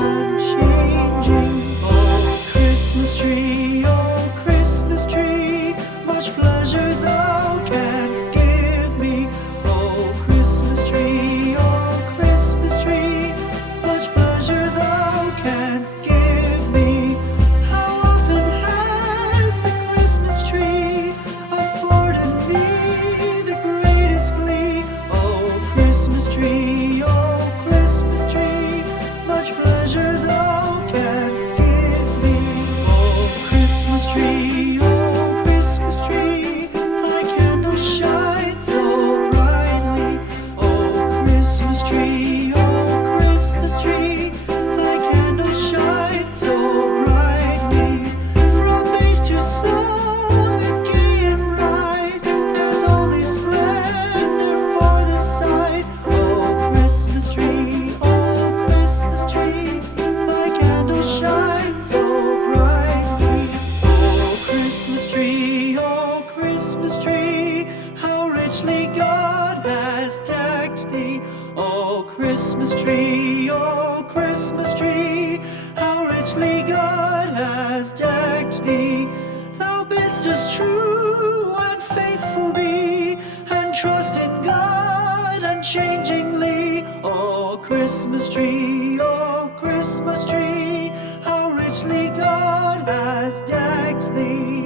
unchanging. Oh Christmas tree, much pleasure thou canst give me. Oh Christmas tree, much pleasure thou canst give me. How often has the Christmas tree afforded me the greatest glee? Oh Christmas tree, much pleasure thou canst give me. Oh Christmas tree, thy candles shine so brightly. Oh Christmas tree, thy candles shine so brightly. From base to summit, gay and bright, there's only splendor for the sight. Oh Christmas tree, thy candles shine so brightly. Oh Christmas tree, how richly God has decked thee. Oh Christmas tree, how richly God has decked thee. Thou bidst us true and faithful be, and trust in God unchangingly. Oh Christmas tree, how richly God has decked thee.